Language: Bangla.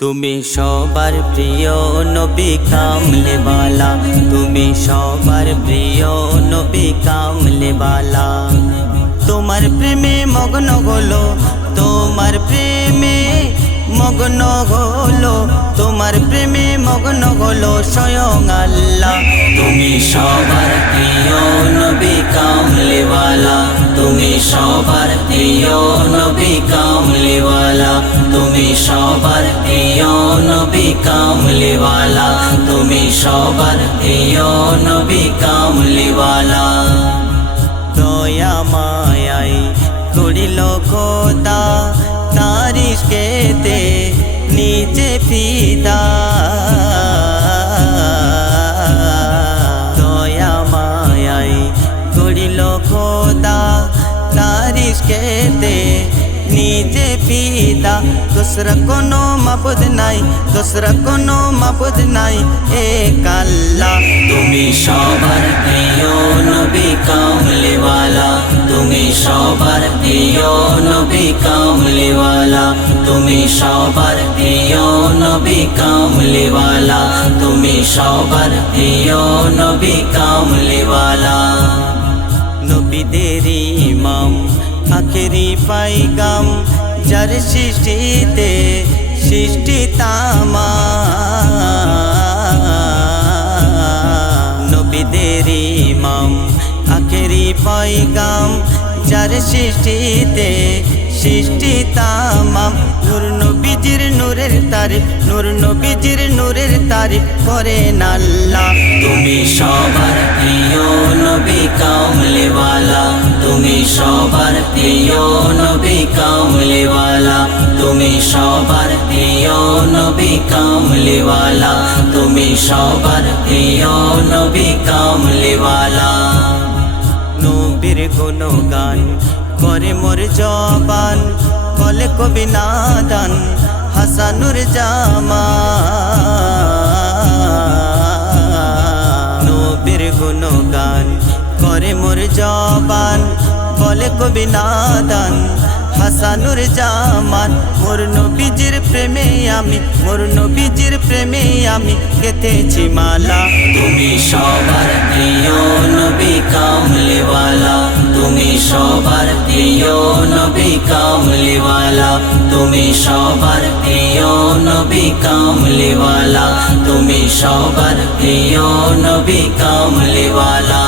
তুমি সবার প্রিয় নবী কামলেওয়ালা, তুমি সবার প্রিয় নবী কামলেওয়ালা। তোমার প্রেমে মগ্ন হলো, তোমার প্রেমে মগ্ন হলো, তোমার প্রেমে মগ্ন হলো স্বয়ং আল্লাহ। তুমি সবার প্রিয় নবী কামলেওয়ালা, তুমি সবার প্রিয় নবী কামলেওয়ালা, তুমি সবার প্রিয় নবী কামলেওয়ালা, তুমি সবার প্রিয় নবী কামলেওয়ালা। দয়া মায়াই করিল খোদা, তার ইশকেতে নিজে ফিদা। দয়া মায়াই করিল খোদা, তার ইশকেতে নিজে ফিদা। दूसरा कोनो माबुद নাই, दूसरा কোনো মাবুদ নাই, এক আল্লাহ। তুমি সবার প্রিয় নবী কামলেওয়ালা, তুমি সবার প্রিয় নবী কামলেওয়ালা, তুমি সবার প্রিয় নবী কামলেওয়ালা, তুমি সবার প্রিয় নবী কামলেওয়ালা। নবীদের ইমাম আখেরি পাইগাম, যার সৃষ্টিতে সৃষ্টি তামাম। নবীদের ইমাম আখেরি পাইগাম, যার সৃষ্টিতে সৃষ্টি তামাম। নূর নবীজির নূরের তারিফ, নূর নবীজির নূরের তারিফ করেন আল্লাহ। তুমি সবার প্রিয় নবী কামলেওয়ালা, তুমি সবার প্রিয় নবী কামলেওয়ালা, তুমি সবার প্রিয় নবী কামলেওয়ালা, তুমি সবার প্রিয় নবী কামলেওয়ালা। নবীর গুণগান করে মোর জবান, বলে কবি নাদান হাসানুর জামান। নবীর গুণগান করে মোর জবান, বলে কবি নাদান হাসানুর জামান। মোর নবীজির প্রেমে আমি, মোর নবীজির প্রেমে আমি গেথেছি মালা। তুমি সবার প্রিয় নবী কামলেওয়ালা, তুমি সবার প্রিয় নবী কামলেওয়ালা, তুমি সবার প্রিয় নবী কামলেওয়ালা, তুমি সবার প্রিয় নবী কামলেওয়ালা।